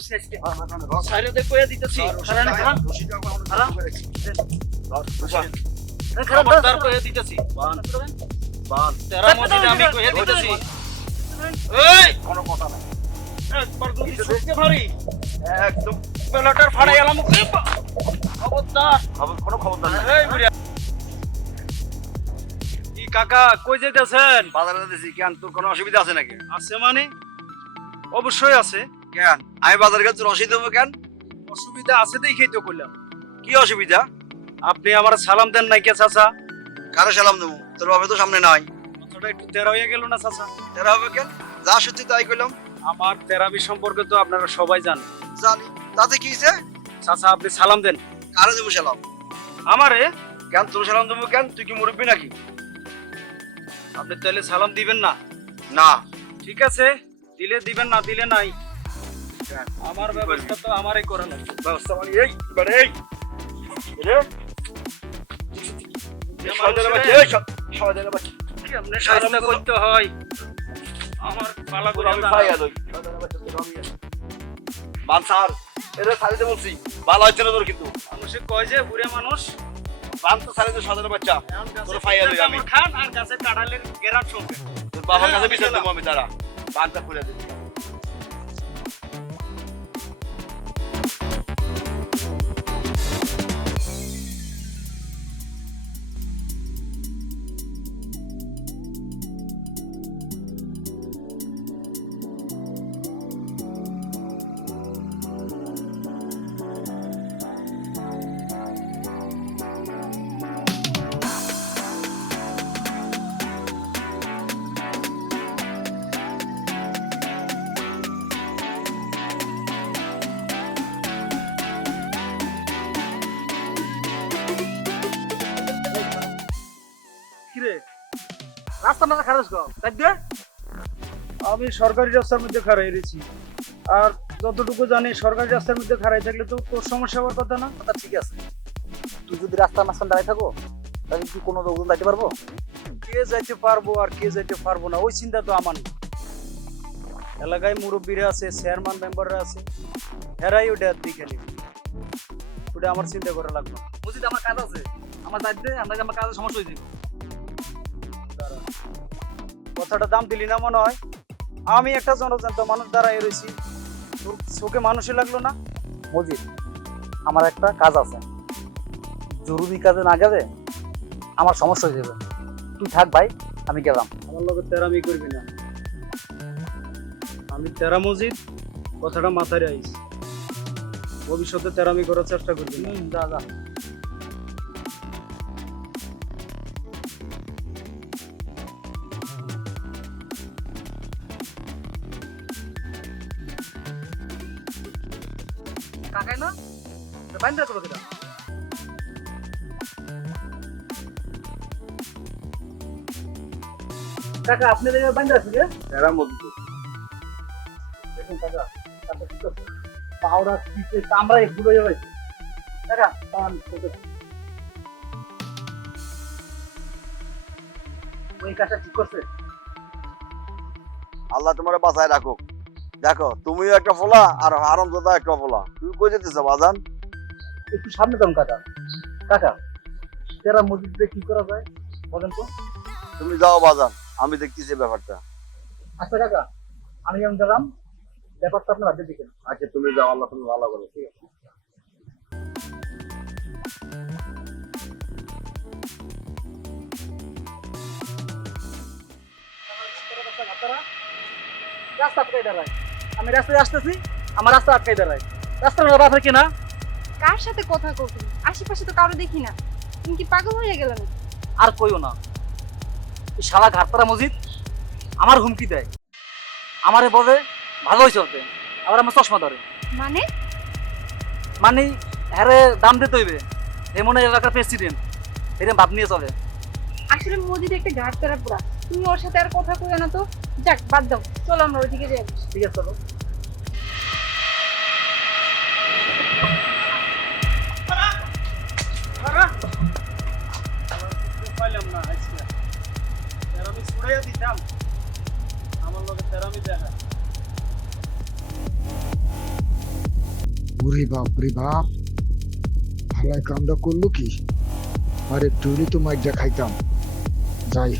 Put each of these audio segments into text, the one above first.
করছিস আজকে সাইরে দে কইয়া দিতেছি খারাপ না খারাপ খবরদার কইয়া দিতেছি বান তেরা মজিদ আমি কইয়া দিতেছি এই কোনো কথা নাই একবার যদি সুখে ভারি একদম বেলাটার ফাড়াই গেলাম খবরদার কোনো খবরদার নাই এই বুড়িয়া কি কাকা কই যাইতেছেন বাজারে যাচ্ছি কেন তোর কোনো অসুবিধা আছে নাকি আছে মানে অবশ্যই আছে কেন আমি বাজারে গেছি রসিদ দেবো কেন অসুবিধা আছে দেখেই তো কইলাম কি অসুবিধা আপনি আমার সালাম দেন নাই কে চাচা কারো সালাম দেবো তোর বাবা তো সামনে নাই কথাটা একটু তেরা হয়ে গেল না চাচা তেরা হবে কেন যা সত্যি তাই কইলাম আমার তেরাবি সম্পর্কে তো আপনারা সবাই জানেন জানি তাতে কি হয়েছে চাচা আপনি সালাম দেন কারো দেবো সালাম আমারে কেন তোর সালাম দেবো কেন তুই কি মুরব্বী নাকি আপনি তাহলে সালাম দিবেন না না ঠিক আছে দিলে দিবেন না দিলে নাই আমার ব্যবস্থা তো আমারই করানো ব্যবস্থা মানে এই এবারে এই রে কেমনে সাহায্য করতে হয় আমার পালা করে আমি পাইয়া লই বানসার এরে সারিতে বলছি ভালো হচ্ছে না তোর কিন্তু মানুষে কয় যে বুড়ে মানুষ বান তো সারিতে সদর বাচ্চা তোর পাইয়া লই আমি খান আর গাছে কাঁঠালের গেরাট শুনবে তোর বাবার কাছে বিচার দেবো আমি তারা বানটা খুলে দিবি কিরে রাস্তা না খারাপ কর তাই দে আমি সরকারি রাস্তার মধ্যে খাড়াই রয়েছি আর যতটুকু জানি সরকারি রাস্তার মধ্যে খাড়াই থাকলে তো তোর সমস্যা হওয়ার কথা না কথা ঠিক আছে তুই যদি রাস্তার মাঝখানে দাঁড়ায় থাকো তাহলে কি কোনো লোকজন যাইতে পারবো কে যাইতে পারবো আর কে যাইতে পারবো না ওই চিন্তা তো আমার নেই। এলাকায় মুরব্বীরা আছে চেয়ারম্যান মেম্বাররা আছে হেরাই ওটা দিকে নিবে ওটা আমার চিন্তা করা লাগবে না। বুঝিতে আমার কাজ আছে আমার যাইতে আমরা আমার কাজের সমস্যা হয়ে যাবে কথাটা দাম দিলি না মনে হয় আমি একটা জনজান্ত মানুষ দাঁড়াই রয়েছি তোর চোখে মানুষই লাগলো না মজিদ আমার একটা কাজ আছে জরুরি কাজে না গেলে আমার সমস্যা হয়ে যাবে তুই থাক ভাই আমি গেলাম আমার লোকের তেরামি করবি না আমি তেরা মজিদ কথাটা মাথায় রাখিস ভবিষ্যতে তেরামি করার চেষ্টা করবি না যা যা কাকাই না বাইন্দা করো কিনা কাকা আপনি বাইন্দা আছে রে তেরা মধ্যে দেখুন কাকা কাকা কি করছে পাউডার পিছে কামড়ায় ঘুরে যাবে কাকা পান ওই কাজটা ঠিক করছে আল্লাহ তোমার বাঁচায় রাখো দেখো তুমিও একটা ফোলা আর হারাম দাদা একটা ফোলা তুই কই যেতেছ বাজান একটু সামনে দাম কাকা কাকা তেরা মসজিদে কি করা যায় বলেন তো তুমি যাও বাজান আমি দেখতেছি ব্যাপারটা আচ্ছা কাকা আমি যেমন গেলাম ব্যাপারটা আপনার হাতে দিকেন আচ্ছা তুমি যাও আল্লাহ তুমি ভালো করো ঠিক আছে রাস্তা আটকাই দাঁড়ায় আমি রাস্তায় আসতেছি আমার রাস্তা আটকাই দাঁড়ায় রাস্তার বাপের কিনা কার সাথে কথা কও তুমি? আশেপাশে তো কারো দেখি না। তুমি কি পাগল হয়ে গেলে না? আর কইও না এই শালা ঘাটপাড়া মসজিদ আমার হুমকি দেয় আমারে বলে ভালো হয়েছে হতে আবার আমার চশমা ধরে মানে মানে হ্যারে দাম দিতে হইবে এমন এলাকার প্রেসিডেন্ট এরকম ভাব নিয়ে চলে আসলে মোদির একটা ঘাট তারা পুরা। তুমি ওর সাথে আর কথা কইও না তো। যাক বাদ দাও। চলো আমরা ওইদিকে যাই। ঠিক আছে চলো পাইলাম না আজকে তেরামি ছুড়াইয়া দিতাম আমার লোকের তেরামি দেখা ওরে বাপ রে বাপ, ভালাই কামটা করলো কি? আর একটু হলে তো মাইরটা খাইতাম। যাই,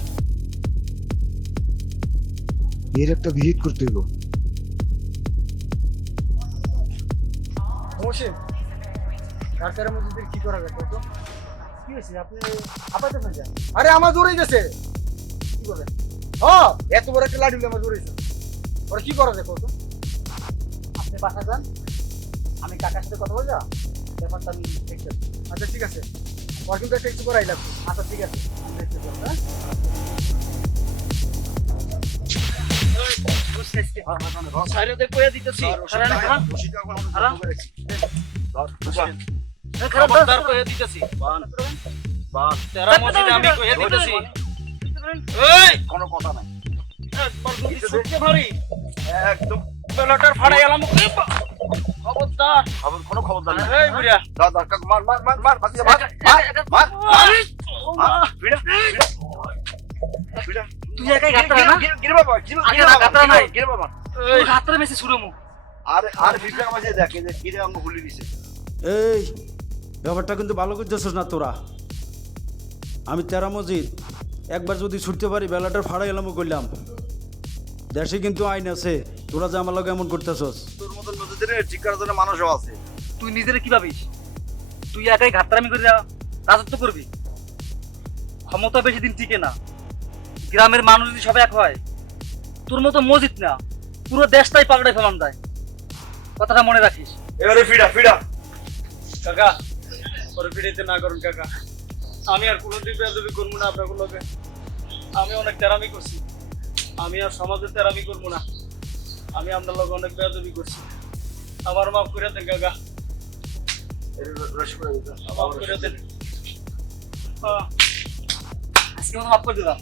এর একটা ভিজিট করতে হইব। মহসিন, ডাক্তারের মধ্যে কি করা যায় তো? কি হয়েছে আপনি আপাতত যান? আরে আমার জোরেই গেছে। কি করবেন? হ্যাঁ, এত বড় একটা লাঠি আমার জোরেছে। ওরা কি করা যায় কত? আপনি বাসা যান, আমি কাকার সাথে কথা বলবো, ব্যাপারটা আমি দেখতেছি। আচ্ছা ঠিক আছে, ওর কিন্তু একটা কিছু করাই লাগবে। আচ্ছা ঠিক আছে, আমি দেখতেছি। হ্যাঁ সাইডে কইয়া দিতেছি খারাপ খবরদার কইয়া দিতেছি বান বান তেরা মসজিদে আমি কইয়া দিতেছি এই কোনো কথা নাই। একবার যদি সুটকে ভারি একদম বেলাটার ফাড়াই এলাম খবরদার কোনো খবরদার নাই। এই বুড়া দাদা কাকু মার মার মার মার বাতিজা মার মার মার মার ভিড়া ভিড়া তুই একাই গাতরা না? গিরে বাবা গিরে আগে না, গাতরা নাই। গিরে বাবা এই হাতরে মেসি ছুড়মু আর ভিড়া মাঝে দেখে যে গিরে আঙ্গ হুলি দিছে। এই ব্যাপারটা কিন্তু ভালো করতেছিস না তোরা। আমি তেরা মসজিদ একবার যদি ছুটতে পারি বেলাটার ফাড়া এলামও করলাম। দেশে কিন্তু আইন আছে, তোরা যে আমার লগে এমন করতেছস। তোর মতন মসজিদের ঠিক করার জন্য মানুষও আছে। তুই নিজের কি ভাবিস? তুই একাই ঘাটতারামি করে রাজত্ব করবি? ক্ষমতা বেশি দিন টিকে না। গ্রামের মানুষ যদি সব এক হয়, তোর মতো মসজিদ না, পুরো দেশটাই পাকড়ায় ফেলান দেয়। কথাটা মনে রাখিস। এবারে ফিডা ফিডা কাকা পরে ফিরেতে না করুন কাকা, আমি আর কোনোদিন বেয়াদবি করবো না আপনার লোকে। আমি অনেক তেরামি করছি, আমি আর সমাজের তেরামি করবো না। আমি আপনার লোক অনেক বেয়াদবি করছি, আমার মাফ করে দেন কাকা, মাফ করে দেন। আজকে মতো মাফ করে দিলাম,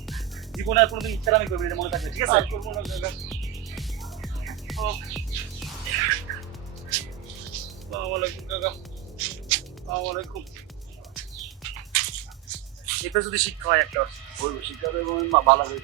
জীবনে আর কোনোদিন তেরামি করবি এটা মনে থাকবে, ঠিক আছে? আর করবো না কাকা। আসসালামু আলাইকুম কাকা। আসসালামু আলাইকুম। এটা যদি শিক্ষা হয় একটা, ওই শিক্ষা দেবো ভালো হবে।